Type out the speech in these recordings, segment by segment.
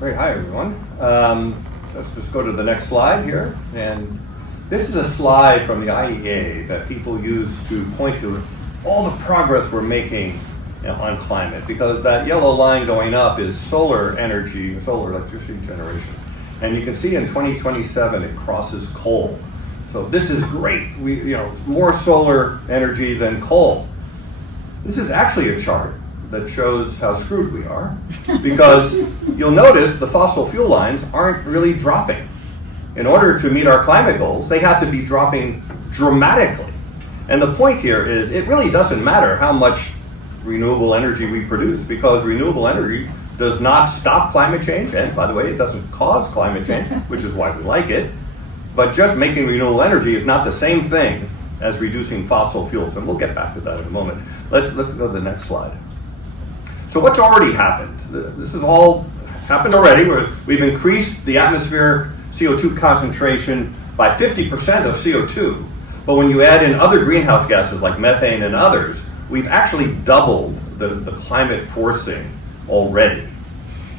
Great, hi everyone. Let's just go to the next slide here. And this is a slide from the IEA that people use to point to all the progress we're making on climate, because that yellow line going up is solar energy, solar electricity generation. And you can see in 2027 it crosses coal. So this is great. More solar energy than coal. This is actually a chart that shows how screwed we are, because you'll notice the fossil fuel lines aren't really dropping. In order to meet our climate goals, they have to be dropping dramatically. And the point here is it really doesn't matter how much renewable energy we produce, because renewable energy does not stop climate change, and by the way, it doesn't cause climate change, which is why we like it. But just making renewable energy is not the same thing as reducing fossil fuels, and we'll get back to that in a moment. Let's go to the next slide. So what's already happened? This has all happened already. We've increased the atmosphere CO2 concentration by 50% of CO2. But when you add in other greenhouse gases like methane and others, we've actually doubled the climate forcing already.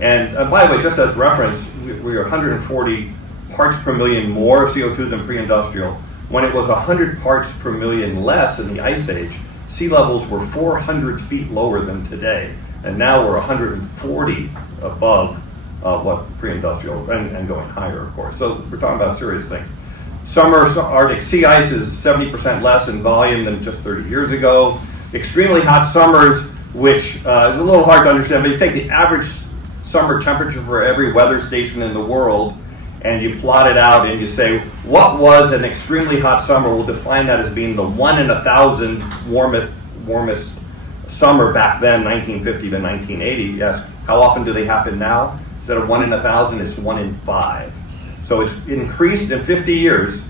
And by the way, just as reference, we are 140 parts per million more of CO2 than pre-industrial. When it was 100 parts per million less in the Ice Age, sea levels were 400 feet lower than today. And now we're 140 above what pre-industrial, and going higher, of course. So we're talking about serious things. Summer Arctic sea ice is 70% less in volume than just 30 years ago. Extremely hot summers, which is a little hard to understand, but you take the average summer temperature for every weather station in the world, and you plot it out, and you say, what was an extremely hot summer? We'll define that as being the 1 in 1,000 warmest summer back then, 1950 to 1980. Yes, how often do they happen now? Instead of 1 in 1,000, it's 1 in 5. So it's increased in 50 years,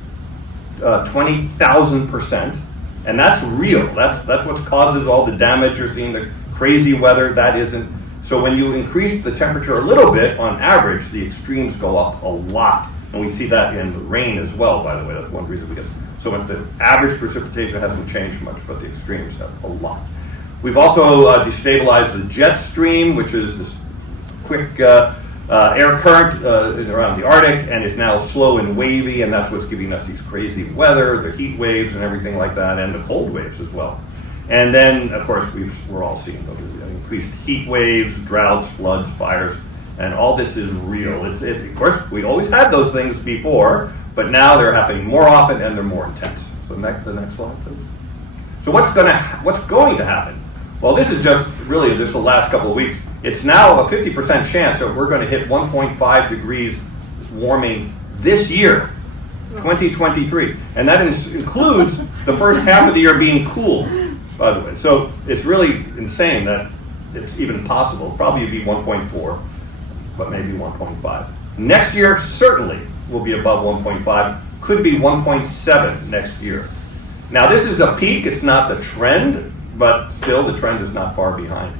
20,000%, and that's real. That's what causes all the damage you're seeing, the crazy weather. That isn't. So when you increase the temperature a little bit, on average, the extremes go up a lot, and we see that in the rain as well. By the way, that's one reason we get. So when the average precipitation hasn't changed much, but the extremes have a lot. We've also destabilized the jet stream, which is this quick air current around the Arctic, and is now slow and wavy, and that's what's giving us these crazy weather, the heat waves and everything like that, and the cold waves as well. And then, of course, we're all seeing the increased heat waves, droughts, floods, fires, and all this is real. Of course, we always had those things before, but now they're happening more often and they're more intense. So the next slide, please. So what's going to happen? Well, this is just really just the last couple of weeks. It's now a 50% chance that we're going to hit 1.5 degrees warming this year, 2023. And that includes the first half of the year being cool, by the way. So it's really insane that it's even possible. It'll probably be 1.4, but maybe 1.5. Next year, certainly will be above 1.5. Could be 1.7 next year. Now, this is a peak. It's not the trend, but still the trend is not far behind.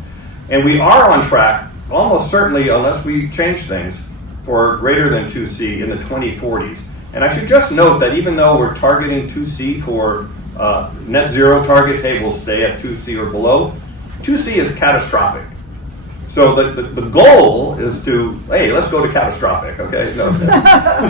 And we are on track, almost certainly, unless we change things, for greater than 2C in the 2040s. And I should just note that even though we're targeting 2C for net zero target, hey, we'll stay at 2C or below, 2C is catastrophic. So the goal is to, hey, let's go to catastrophic, okay? No,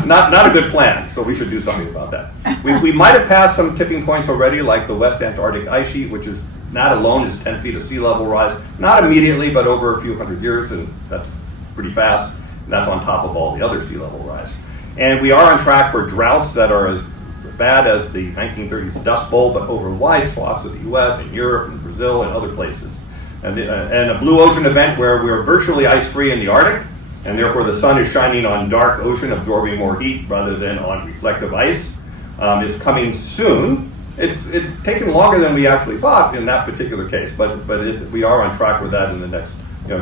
not a good plan, so we should do something about that. We might have passed some tipping points already, like the West Antarctic ice sheet, which is that alone is 10 feet of sea level rise. Not immediately, but over a few hundred years, and that's pretty fast. And that's on top of all the other sea level rise. And we are on track for droughts that are as bad as the 1930s Dust Bowl, but over wide swaths of the US and Europe and Brazil and other places. And a blue ocean event where we're virtually ice-free in the Arctic, and therefore the sun is shining on dark ocean, absorbing more heat rather than on reflective ice, is coming soon. It's taken longer than we actually thought in that particular case, but we are on track for that in the next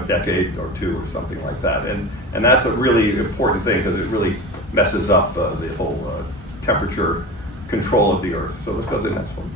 decade or two or something like that. And that's a really important thing, because it really messes up the whole temperature control of the Earth. So let's go to the next one.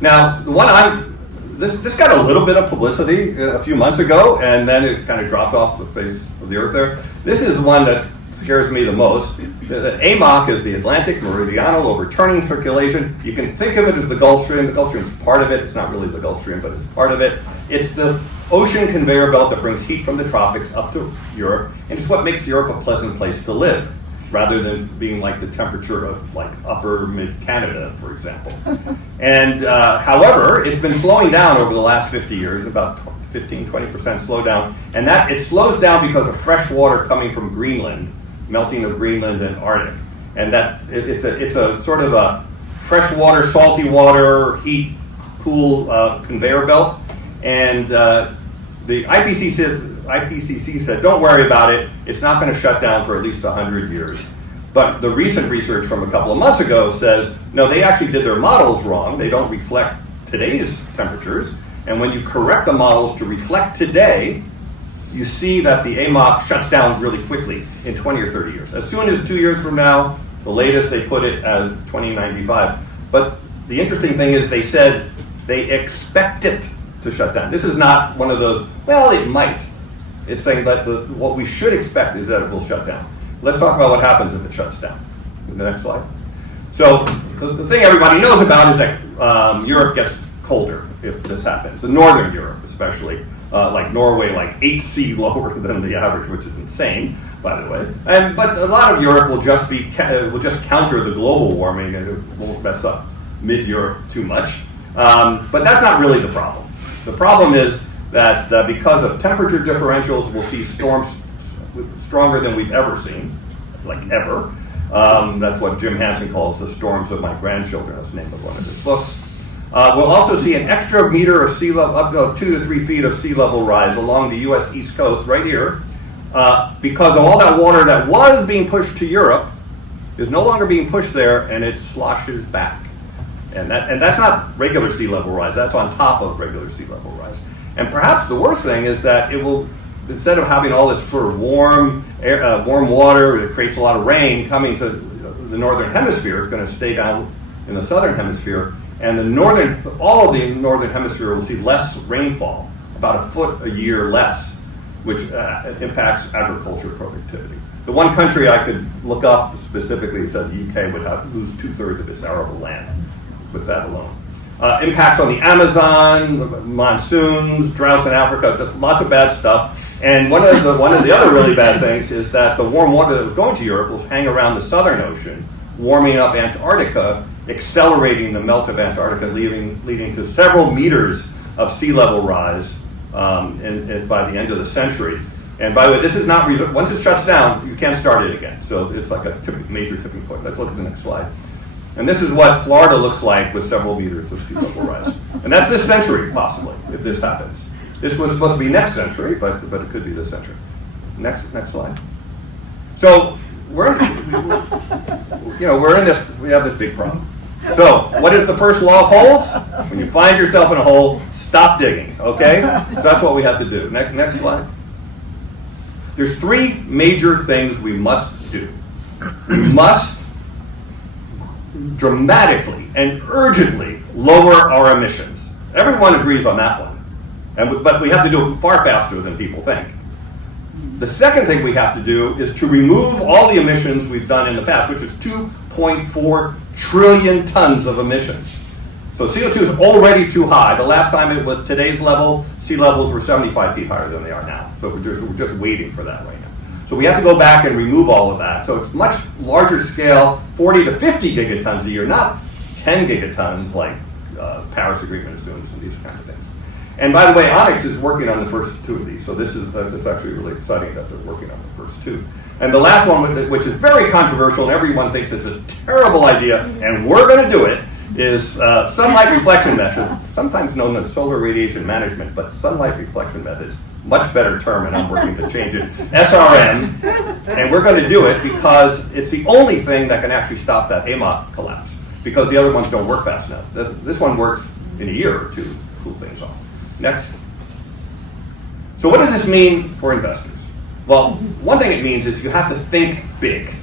Now, the one this got a little bit of publicity a few months ago, and then it kind of dropped off the face of the Earth there. This is one that scares me the most. The AMOC is the Atlantic Meridiano Overturning Circulation. You can think of it as the Gulf Stream. The Gulf Stream is part of it. It's not really the Gulf Stream, but it's part of it. It's the ocean conveyor belt that brings heat from the tropics up to Europe, and it's what makes Europe a pleasant place to live, rather than being like the temperature of like upper mid-Canada, for example. And however, it's been slowing down over the last 50 years, about 15, 20% slowdown, and that it slows down because of fresh water coming from Greenland, melting of Greenland and Arctic. And that it's a sort of a fresh water, salty water, heat, cool conveyor belt. And the IPCC said, don't worry about it. It's not going to shut down for at least 100 years. But the recent research from a couple of months ago says, no, they actually did their models wrong. They don't reflect today's temperatures. And when you correct the models to reflect today, you see that the AMOC shuts down really quickly in 20 or 30 years. As soon as 2 years from now, the latest they put it as 2095. But the interesting thing is they said they expect it to shut down. This is not one of those, well, it might. It's saying that what we should expect is that it will shut down. Let's talk about what happens if it shuts down. The next slide. So the thing everybody knows about is that Europe gets colder if this happens. In Northern Europe especially, like Norway, like 8 C lower than the average, which is insane, by the way. But a lot of Europe will just counter the global warming, and it won't mess up mid-Europe too much. But that's not really the problem. The problem is that because of temperature differentials, we'll see storms stronger than we've ever seen, like ever. That's what Jim Hansen calls the storms of my grandchildren. That's the name of one of his books. We'll also see an extra meter of sea level, up to 2 to 3 feet of sea level rise along the U.S. East Coast right here, because of all that water that was being pushed to Europe is no longer being pushed there, and it sloshes back. And that's not regular sea level rise. That's on top of regular sea level rise. And perhaps the worst thing is that it will, instead of having all this sort of warm water that creates a lot of rain coming to the northern hemisphere, it's going to stay down in the southern hemisphere. And all of the northern hemisphere will see less rainfall, about 1 foot a year less, which impacts agriculture productivity. The one country I could look up specifically said the UK would lose 2/3 of its arable land with that alone. Impacts on the Amazon, monsoons, droughts in Africa, just lots of bad stuff. And one of the other really bad things is that the warm water that was going to Europe will hang around the Southern Ocean, warming up Antarctica, accelerating the melt of Antarctica, leading to several meters of sea level rise by the end of the century. And by the way, this is not, once it shuts down, you can't start it again. So it's like a major tipping point. Let's look at the next slide. And this is what Florida looks like with several meters of sea level rise. And that's this century, possibly, if this happens. This was supposed to be next century, but it could be this century. Next slide. So we have this big problem. So what is the first law of holes? When you find yourself in a hole, stop digging, okay? So that's what we have to do. Next slide. There's 3 major things we must do. We must dramatically and urgently lower our emissions. Everyone agrees on that one. But we have to do it far faster than people think. The second thing we have to do is to remove all the emissions we've done in the past, which is 2.4 trillion tons of emissions. So CO2 is already too high. The last time it was today's level, sea levels were 75 feet higher than they are now. So we're just waiting for that right now. So we have to go back and remove all of that. So it's much larger scale, 40 to 50 gigatons a year, not 10 gigatons like Paris Agreement assumes and these kinds of things. And by the way, Onyx is working on the first 2 of these. So it's actually really exciting that they're working on the first 2. And the last one, which is very controversial and everyone thinks it's a terrible idea, and we're going to do it, is sunlight reflection methods, sometimes known as solar radiation management, but sunlight reflection methods, much better term, and I'm working to change it, SRM, and we're going to do it because it's the only thing that can actually stop that AMOC collapse, because the other ones don't work fast enough. This one works in a year or 2 to cool things off. Next. So what does this mean for investors? Well, one thing it means is you have to think big.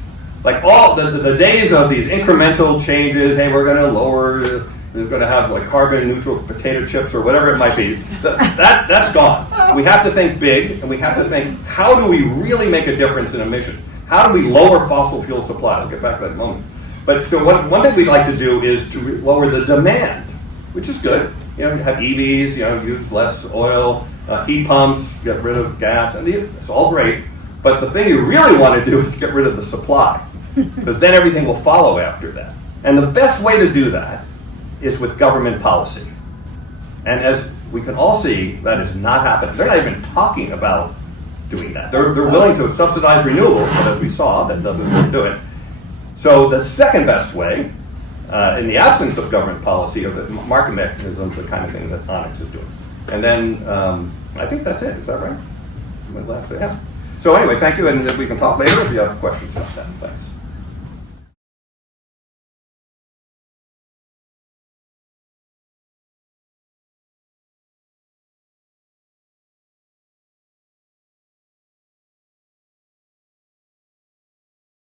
Like all the days of these incremental changes, hey, we're going to lower, we're going to have like carbon neutral potato chips or whatever it might be, that's gone. We have to think big, and we have to think, how do we really make a difference in emission? how do we lower fossil fuel supply? I'll get back to that in a moment. But so one thing we'd like to do is to lower the demand, which is good. You know, have EVs, you know, use less oil, heat pumps, get rid of gas, and it's all great. But the thing you really want to do is to get rid of the supply, because then everything will follow after that. And the best way to do that is with government policy. And as we can all see, that is not happening. They're not even talking about doing that. They're willing to subsidize renewables, but as we saw, that doesn't really do it. So the second best way, in the absence of government policy, are the market mechanisms, the kind of thing that Onyx is doing. And then I think that's it. Is that right? Yeah. So anyway, thank you, and we can talk later if you have questions about that. Thanks.